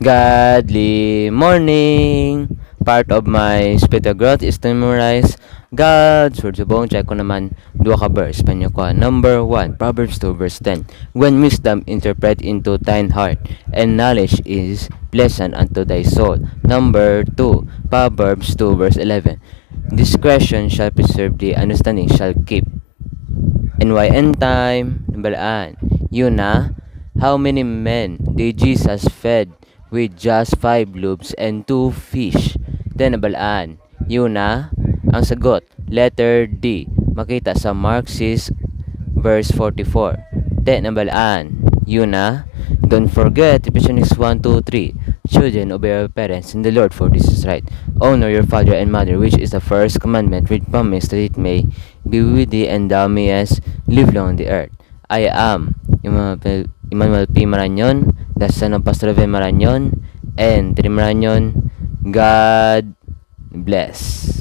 Godly morning! Part of my spiritual growth is to memorize God's word. Subong check ko naman dua ka verse. Panyo ko. Number 1, Proverbs 2 verse 10. When wisdom interpret into thine heart, and knowledge is pleasant unto thy soul. Number 2, Proverbs 2 verse 11. Discretion shall preserve thee, understanding shall keep. And why end time? Balaan. Yun na. How many men did Jesus fed with just 5 loaves and 2 fish? Then nabalaan. Yun na. Ang sagot, letter D. Makita sa Mark 6 verse 44. Then nabalaan. Yun na. Don't forget Ephesians 1, 2, 3. Children, obey your parents in the Lord, for this is right. Honor your father and mother, which is the first commandment, with promise that it may be with thee and thou mayest live long on the earth. I am Emmanuel P. Maranyon, the son of Pastor Ven Maranyon, and Tri Maranyon. God bless.